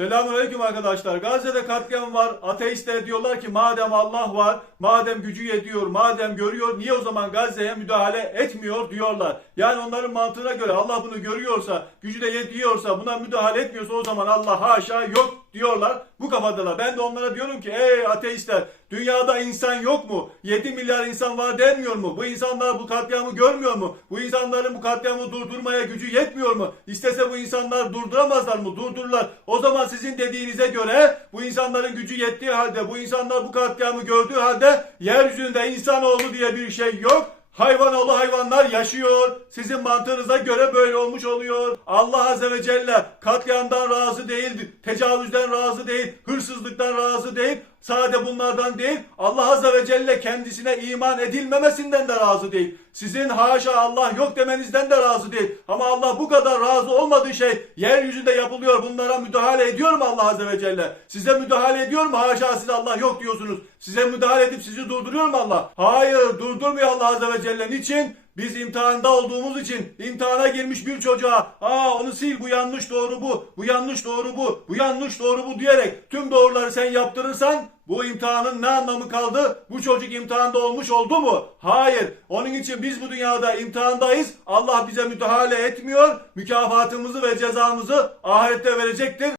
Selamünaleyküm arkadaşlar. Gazze'de katliam var. Ateistler diyorlar ki madem Allah var, madem gücü yetiyor, madem görüyor, niye o zaman Gazze'ye müdahale etmiyor diyorlar. Yani onların mantığına göre Allah bunu görüyorsa, gücü de yetiyorsa, buna müdahale etmiyorsa o zaman Allah haşa yok diyorlar. Bu kafadalar. Ben de onlara diyorum ki ey ateistler dünyada insan yok mu? 7 milyar insan var denmiyor mu? Bu insanlar bu katliamı görmüyor mu? Bu insanların bu katliamı durdurmaya gücü yetmiyor mu? İstese bu insanlar durduramazlar mı? Durdururlar. O zaman sizin dediğinize göre bu insanların gücü yettiği halde bu insanlar bu katliamı gördüğü halde yeryüzünde insanoğlu diye bir şey yok. Hayvanoğlu hayvanlar yaşıyor. Sizin mantığınıza göre böyle olmuş oluyor. Allah Azze ve Celle katliamdan razı değil, tecavüzden razı değil, hırsızlıktan razı değil. Sade bunlardan değil, Allah Azze ve Celle kendisine iman edilmemesinden de razı değil. Sizin haşa Allah yok demenizden de razı değil. Ama Allah bu kadar razı olmadığı şey yeryüzünde yapılıyor. Bunlara müdahale ediyor mu Allah Azze ve Celle? Size müdahale ediyor mu? Haşa siz Allah yok diyorsunuz. Size müdahale edip sizi durduruyor mu Allah? Hayır durdurmuyor Allah Azze ve Celle. Niçin? Biz imtihanda olduğumuz için imtihana girmiş bir çocuğa aa onu sil bu yanlış doğru bu bu yanlış doğru bu bu yanlış doğru bu diyerek tüm doğruları sen yaptırırsan bu imtihanın ne anlamı kaldı? Bu çocuk imtihanda olmuş oldu mu? Hayır. Onun için biz bu dünyada imtihandayız. Allah bize müdahale etmiyor. Mükafatımızı ve cezamızı ahirette verecektir.